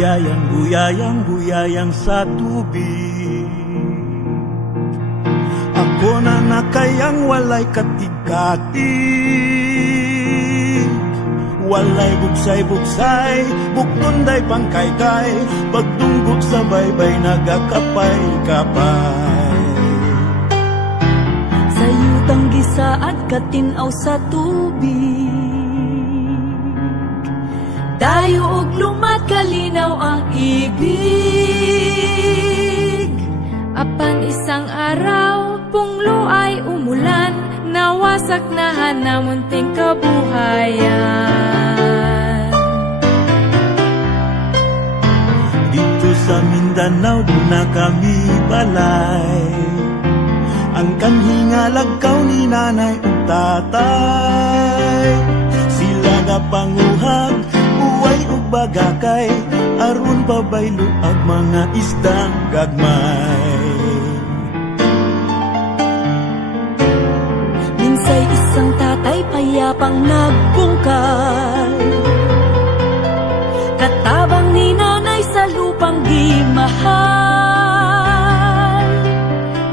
Buyayang, buyayang, buyayang sa tubig. Ako na nakayang walay katig-katig. Walay bugsay-bugsay, buktunday pangkaykay. Pagtunggok sa baybay, nagakapay-kapay. Sa yutang gisaad katinaw sa tubig. Dayo og lumat kalinaw ang ibig. Apan isang araw, punglo ay umulan. Nawasak na hanamunting kabuhayan. Dito sa Mindanao, di na kami balay. Ang kanhi nga lagkaw ni nanay ug tatay. Sila nga panguhag, uway ug bagakay. Aron pabaylo ang mga isdang gagmay. Minsay isang tatay payapang nagbungkal. Katabang ni nanay sa lupang di mahal.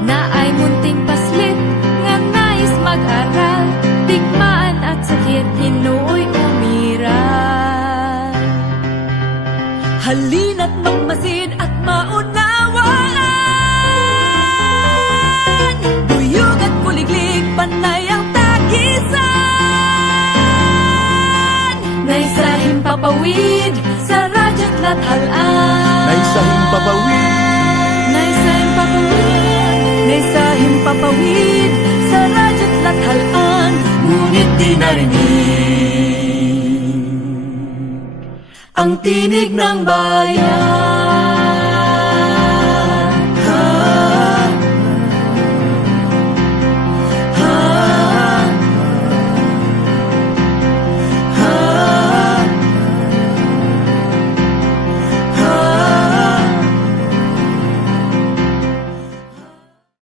Naay munting paslit nga nais mag-aral. Digmaan at sakit hinuoy umiral. Halina't magmasid at maunawaan. Buyog at kuliglig, panay ang tagisan. Naisahing papawid sa radyo't lathalaan. Naisahing papawid, Naisahing papawid, naisahing papawid sa radyo't lathalaan. Ngunit di narinig ang tinig ng bayan.